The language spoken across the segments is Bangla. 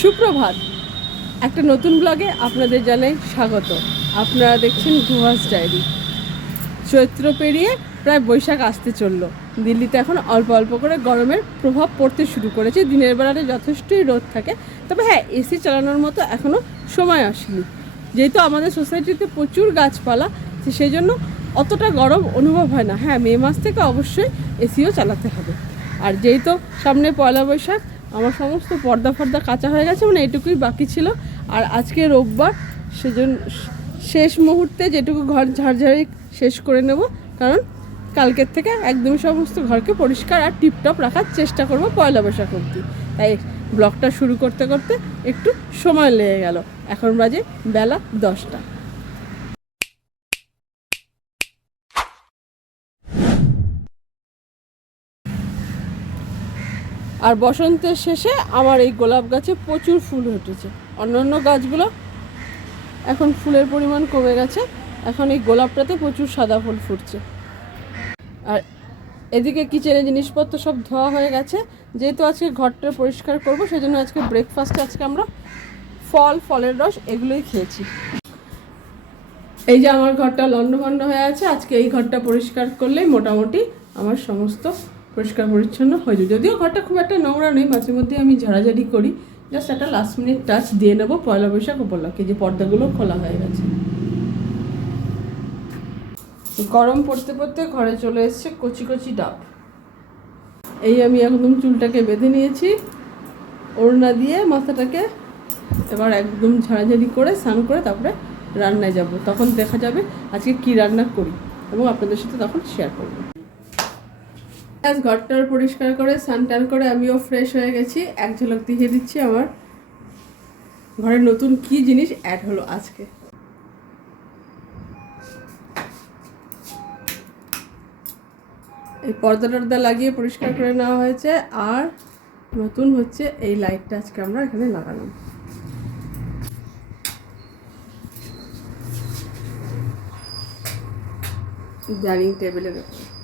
সুপ্রভাত। একটা নতুন ব্লগে আপনাদের জানাই স্বাগত। আপনারা দেখছেন গুহাস ডায়েরি। চৈত্র পেরিয়ে প্রায় বৈশাখ আসতে চলল। দিল্লিতে এখন অল্প অল্প করে গরমের প্রভাব পড়তে শুরু করেছে। দিনের বেলাতে যথেষ্টই রোদ থাকে। তবে হ্যাঁ এসি চালানোর মতো এখনও সময় আসেনি। যেহেতু আমাদের সোসাইটিতে প্রচুর গাছপালা সেই জন্য অতটা গরম অনুভব হয় না। হ্যাঁ মে মাস থেকে অবশ্যই এসিও চালাতে হবে। আর যেহেতু সামনে পয়লা বৈশাখ আমার সমস্ত পর্দা ফর্দা কাঁচা হয়ে গেছে মানে এটুকুই বাকি ছিল। আর আজকে রোববার, সেজন্য শেষ মুহূর্তে যেটুকু ঘর ঝাড়ঝাড়ি শেষ করে নেব, কারণ কালকের থেকে একদম সমস্ত ঘরকে পরিষ্কার আর টিপটপ রাখার চেষ্টা করব পয়লা বৈশাখ অবধি। তাই ব্লগটা শুরু করতে করতে একটু সময় লেগে গেল। এখন বাজে বেলা দশটা। আর বসন্তের শেষে আমার এই গোলাপ গাছে প্রচুর ফুল ফুটেছে অন্যান্য গাছগুলো এখন ফুলের পরিমাণ কমে গেছে। এখন এই গোলাপটাতে প্রচুর সাদা ফুল ফুটছে। আর এদিকে কিচেনে জিনিসপত্র সব ধোয়া হয়ে গেছে। যেহেতু আজকে ঘরটা পরিষ্কার করব সেই জন্য আজকে ব্রেকফাস্টে আজকে আমরা ফল, ফলের রস এগুলোই খেয়েছি। এই যে আমার ঘরটা লন্ডভন্ড হয়ে আছে, আজকে এই ঘরটা পরিষ্কার করলেই মোটামুটি আমার সমস্ত পরিষ্কার পরিচ্ছন্ন হয়ে যাবে যদিও ঘরটা খুব একটা নোংরা নেই মাঝে মধ্যে আমি ঝাড়াঝাড়ি করি। জাস্ট একটা লাস্ট মিনিট টাচ দিয়ে নেব পয়লা বৈশাখ উপলক্ষে, যে পর্দাগুলো খোলা হয়ে গেছে। গরম পড়তে পড়তে ঘরে চলে এসছে কচি কচি ডাব। এই আমি একদম চুলটাকে বেঁধে নিয়েছি, ওড়না দিয়ে মাথাটাকে এবার একদম ঝাড়াঝাড়ি করে, স্নান করে তারপরে রান্নায় যাব। তখন দেখা যাবে আজকে কি রান্না করি এবং আপনাদের সাথে তখন শেয়ার করব। আজ ঘরটার পরিষ্কার করে স্নান টান করে আমিও ফ্রেশ হয়ে গেছি। এক ঝলক দেখিয়ে দিচ্ছি আমার ঘরে নতুন কি জিনিস অ্যাড হলো আজকে। এই পর্দা টর্দা লাগিয়ে পরিষ্কার করে নেওয়া হয়েছে আর নতুন হচ্ছে এই লাইটটা আজকে আমরা এখানে লাগালাম। ডাইনিং টেবিলের উপরে।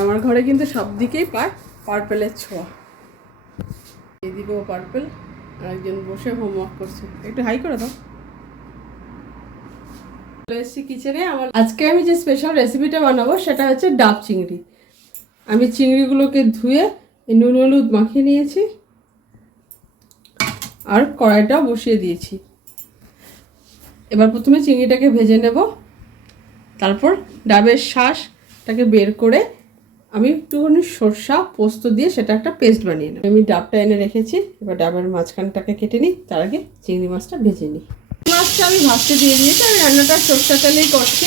আমার ঘরে কিন্তু সব দিকেই পার পার্পেলের ছোঁয়া। এদিকেও পার্পেল আর একজন বসে হোমওয়ার্ক করছে। একটু হাই করে দাও। চলে এসেছি কিচেনে আমার আজকে আমি যে স্পেশাল রেসিপিটা বানাবো, সেটা হচ্ছে ডাব চিংড়ি। আমি চিংড়িগুলোকে ধুয়ে নুন, হলুদ মাখিয়ে নিয়েছি। আর কড়াইটাও বসিয়ে দিয়েছি। এবার প্রথমে চিংড়িটাকে ভেজে নেব। তারপর ডাবের শ্বাসটাকে বের করে আমি একটুখানি সর্ষা পোস্ত দিয়ে সেটা একটা পেস্ট বানিয়ে নেব। আমি ডাবটা এনে রেখেছি, এবার ডাবের মাঝখানটাকে কেটে নিই, তার আগে চিংড়ি মাছটা ভেজে নিই। মাছটা আমি ভাজতে দিয়ে দিয়েছি, আমি রান্নাটা সর্ষা তেলেই করছি।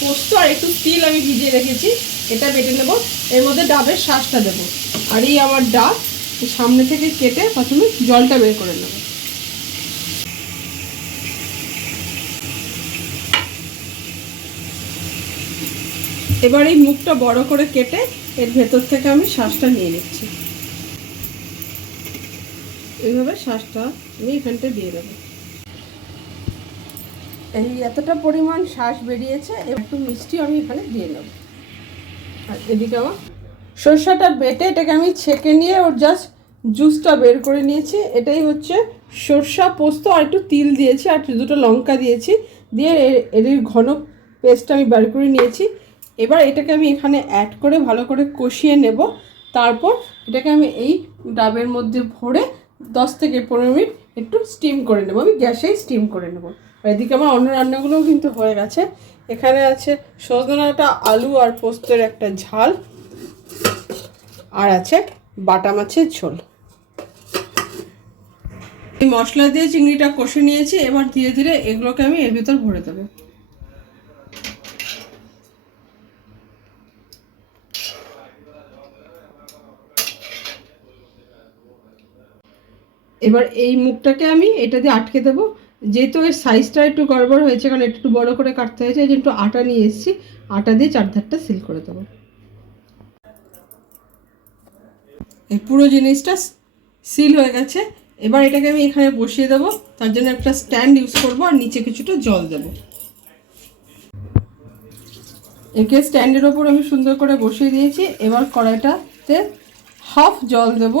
পোস্ত আর একটু তিল আমি ভিজিয়ে রেখেছি, এটা বেটে নেব, এর মধ্যে ডাবের শ্বাসটা দেবো। আর এই আমার ডাব, সামনে থেকে কেটে প্রথমে জলটা বের করে নেব। এবার এই মুখটা বড় করে কেটে এর ভেতর থেকে আমি শ্বাসটা নিয়ে নিচ্ছি। এইভাবে শ্বাসটা আমি এখানটা দিয়ে দেবো। এই এতটা পরিমাণ শ্বাস বেরিয়েছে একটু মিষ্টি আমি এখানে দিয়ে নেব আর এদিকে আমার সর্ষাটা বেটে এটাকে আমি ছেঁকে নিয়ে ওর জাস্ট জুসটা বের করে নিয়েছি। এটাই হচ্ছে সর্ষা পোস্ত, আর একটু তিল দিয়েছি, আর দুটো লঙ্কা দিয়েছি। দিয়ে এর- ঘন পেস্টটা আমি বের করে নিয়েছি। এবার এটাকে আমি এখানে অ্যাড করে ভালো করে কষিয়ে নেব। তারপর এটাকে আমি এই ডাবের মধ্যে ভরে দশ থেকে পনেরো মিনিট একটু স্টিম করে নেব। আমি গ্যাসেই স্টিম করে নেব। এদিকে আমার অন্য রান্নাগুলোও কিন্তু হয়ে গেছে। এখানে আছে সজনাটা আলু আর পোস্তের একটা ঝাল। আর আছে বাটা মাছের ঝোল। মশলা দিয়ে চিংড়িটা কষে নিয়েছি। এবার ধীরে ধীরে এগুলোকে আমি এর ভিতর ভরে দেবো। এবার এই মুখটাকে আমি এটা দিয়ে আটকে দেবো। যেহেতু এর সাইজটা একটু গড়বড় হয়েছে, কারণ একটু বড় করে কাটতে হয়েছে, এই জন্য একটু আটা নিয়ে এসেছি। আটা দিয়ে চারধারটা সিল করে দেবো। এই পুরো জিনিসটা সিল হয়ে গেছে। এবার এটাকে আমি এখানে বসিয়ে দেবো। তার জন্য একটা স্ট্যান্ড ইউজ করব আর নিচে কিছুটা জল দেবো। একে স্ট্যান্ডের ওপর আমি সুন্দর করে বসিয়ে দিয়েছি। এবার কড়াইটাতে হাফ জল দেব,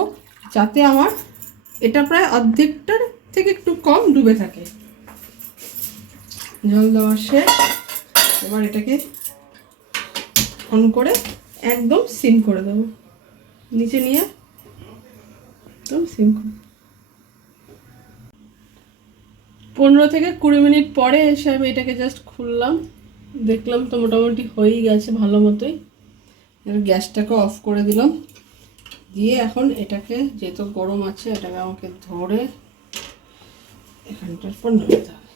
যাতে আমার এটা প্রায় অর্ধেকটার থেকে একটু কম ডুবে থাকে। জল দেওয়া শেষ। এবার এটাকে অন করে একদম সিম করে দেবো। নিচে নিয়ে একদম সিম করে পনেরো থেকে কুড়ি মিনিট পরে এসে আমি এটাকে জাস্ট খুললাম। দেখলাম তো মোটামুটি হয়েই গেছে ভালো মতোই। গ্যাসটাকে অফ করে দিলাম। দিয়ে এখন এটাকে যেহেতু গরম আছে, এটাকে আমাকে ধরে এখানটার পর নামাতে হবে।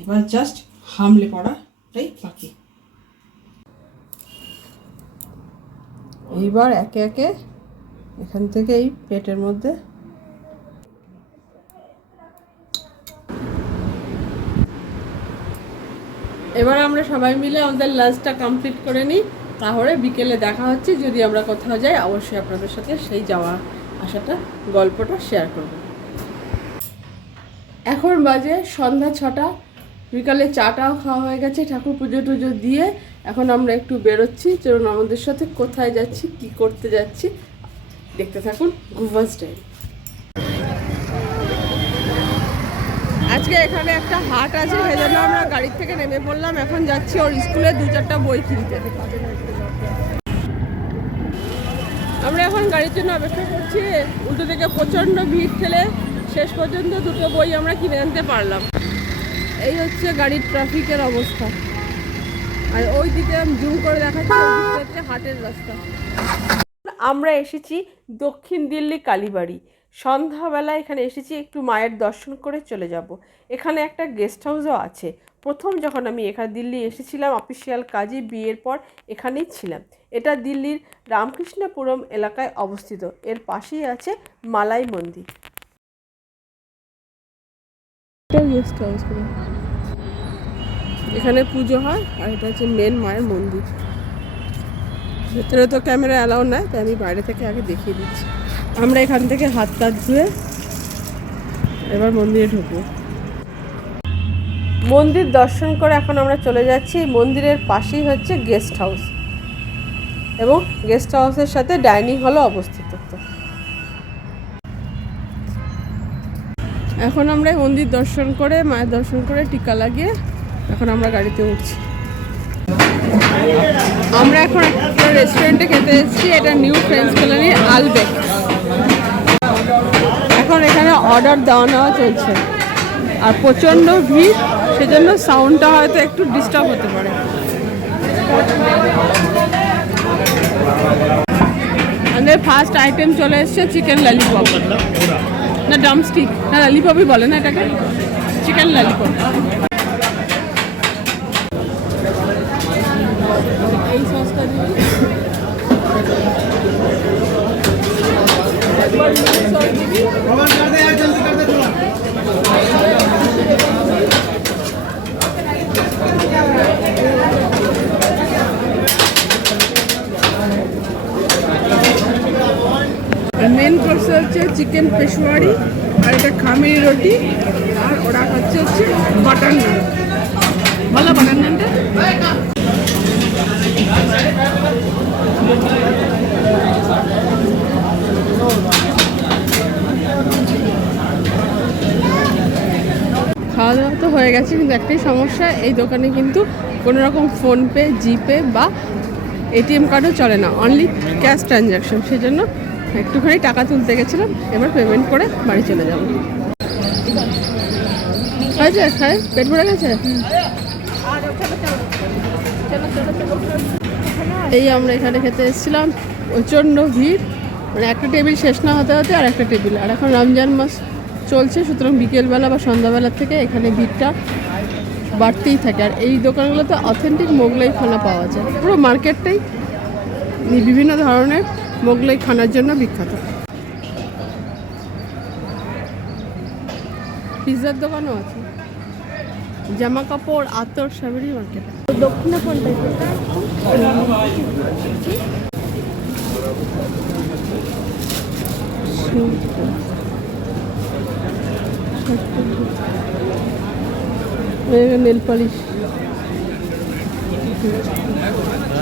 এবার জাস্ট হামলে পড়াটাই বাকি। এইবার একে একে এখান থেকে এই পেটের মধ্যে এবার আমরা সবাই মিলে আমাদের লাঞ্চটা কমপ্লিট করে নিই। তাহলে বিকেলে দেখা হচ্ছে। যদি আমরা কোথাও যাই, অবশ্যই আপনাদের সাথে সেই যাওয়া আসাটা, গল্পটা শেয়ার করব। এখন বাজে সন্ধ্যা ছটা। বিকালে চাটাও খাওয়া হয়ে গেছে, ঠাকুর পুজো টুজো দিয়ে। এখন আমরা একটু বেরোচ্ছি। চলুন আমাদের সাথে কোথায় যাচ্ছি, কি করতে যাচ্ছি। দেখতে থাকুন গুভাস ডায়েরি। আজকে এখানে একটা হাট আছে, সেই জন্য আমরা গাড়ির থেকে নেমে পড়লাম। এখন যাচ্ছি ওর স্কুলে দু চারটা বই কিনতে। আমরা এখন গাড়ির জন্য অপেক্ষা করছি। উল্টো থেকে প্রচণ্ড ভিড় ঠেলে শেষ পর্যন্ত দুটো বই আমরা কিনে আনতে পারলাম। এই হচ্ছে গাড়ির ট্রাফিকের অবস্থা। আর ওই দিকে আমি জুম করে দেখাচ্ছি হচ্ছে হাটের রাস্তা। আমরা এসেছি দক্ষিণ দিল্লি কালীবাড়ি। সন্ধ্যাবেলা এখানে এসেছি একটু মায়ের দর্শন করে চলে যাব। এখানে একটা গেস্ট হাউসও আছে। প্রথম যখন আমি এখানে দিল্লি এসেছিলাম অফিসিয়াল কাজে বিয়ের পর এখানেই ছিলাম। এটা দিল্লির রামকৃষ্ণপুরম এলাকায় অবস্থিত। এর পাশেই আছে মালাই মন্দির। গেস্ট হাউস এখানে পুজো হয় আর এটা হচ্ছে মেন মায়ের মন্দির। ভেতরে তো ক্যামেরা অ্যালাউ নাই তাই আমি বাইরে থেকে আগে দেখিয়ে দিচ্ছি। আমরা এখান থেকে হাত টাত ধুয়ে এবার মন্দিরে ঢুকবো। মন্দির দর্শন করে এখন আমরা চলে যাচ্ছি। মন্দিরের পাশেই হচ্ছে গেস্ট হাউস এবং গেস্ট হাউসের সাথে ডাইনিং হলও অবস্থিত। এখন আমরা মন্দির দর্শন করে, মায়ের দর্শন করে টিকা লাগিয়ে এখন আমরা গাড়িতে উঠছি। আমরা এখন একটা রেস্টুরেন্টে খেতে এসেছি, এটা নিউ ফ্রেন্স কলোনির আলবেক এখন এখানে অর্ডার দেওয়া নেওয়া চলছে। আর প্রচণ্ড ভিড়, সেজন্য সাউন্ডটা হয়তো একটু ডিস্টার্ব হতে পারে। আমাদের ফার্স্ট আইটেম চলে এসছে চিকেন ললিপপ না ড্রামস্টিক না ললিপপই বলে না এটাকে? চিকেন ললিপপ এই সসটা দিবি একবার মিক্স সস দিবি মেন কোর্সে হচ্ছে চিকেন পেশোয়ারি আর এটা খামিরি রুটি, আর ওরা হচ্ছে হচ্ছে বাটার নান। ভালো বাটার নানটা? খাওয়া দাওয়া তো হয়ে গেছে, কিন্তু একটাই সমস্যা, এই দোকানে কিন্তু কোনো রকম ফোনপে জিপে বা এটিএম কার্ডও চলে না অনলি ক্যাশ ট্রানজ্যাকশন সেই জন্য একটুখানি টাকা তুলতে গেছিলাম, এবার পেমেন্ট করে বাড়ি চলে যাব। পেট ভরে গেছে? এই আমরা এখানে খেতে এসেছিলাম, প্রচণ্ড ভিড় মানে একটা টেবিল শেষ না হতে হতে আর একটা টেবিল আর এখন রমজান মাস চলছে, সুতরাং বিকেলবেলা বা সন্ধ্যাবেলা থেকে এখানে ভিড়টা বাড়তেই থাকে। আর এই দোকানগুলোতে অথেন্টিক মোগলাই খানা পাওয়া যায়। পুরো মার্কেটটাই বিভিন্ন ধরনের। মোগলাই খানার জন্য বিখ্যাত। পিৎজার দোকানও আছে। জামা কাপড়, আতর সবেরই মার্কেট।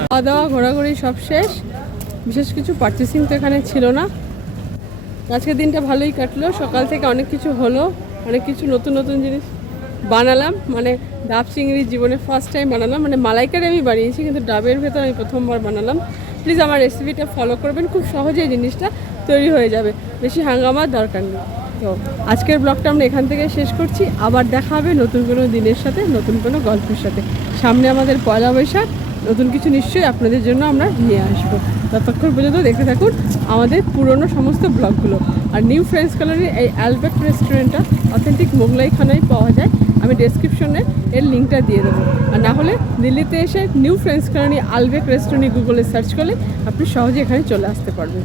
খাওয়া দাওয়া, ঘোরাঘুরি সব শেষ। বিশেষ কিছু পার্চেসিং তো এখানে ছিল না। আজকের দিনটা ভালোই কাটলো, সকাল থেকে অনেক কিছু হলো, অনেক কিছু নতুন নতুন জিনিস বানালাম মানে ডাব চিংড়ি জীবনে ফার্স্ট টাইম বানালাম মানে মালাইকারি আমি বানিয়েছি, কিন্তু ডাবের ভেতর আমি প্রথমবার বানালাম। প্লিজ আমার রেসিপিটা ফলো করবেন, খুব সহজেই জিনিসটা তৈরি হয়ে যাবে, বেশি হাঙ্গামার দরকার নেই। তো আজকের ব্লগটা আমরা এখান থেকে শেষ করছি, আবার দেখা হবে নতুন কোনো দিনের সাথে, নতুন কোনো গল্পের সাথে। সামনে আমাদের পয়লা বৈশাখ, নতুন কিছু নিশ্চয়ই আপনাদের জন্য আমরা নিয়ে আসব। ততক্ষণ পর্যন্ত দেখে থাকুন আমাদের পুরনো সমস্ত ব্লগগুলো। আর নিউ ফ্রেন্স কালারের এই অ্যালবেক রেস্টুরেন্টটা অথেন্টিক মোগলাইখানায় পাওয়া যায়। আমি ডেসক্রিপশনে এর লিঙ্কটা দিয়ে দেবো। আর না হলে দিল্লিতে এসে New Friends Colony Albaik restaurant গুগলে সার্চ করলে আপনি সহজে এখানে চলে আসতে পারবেন।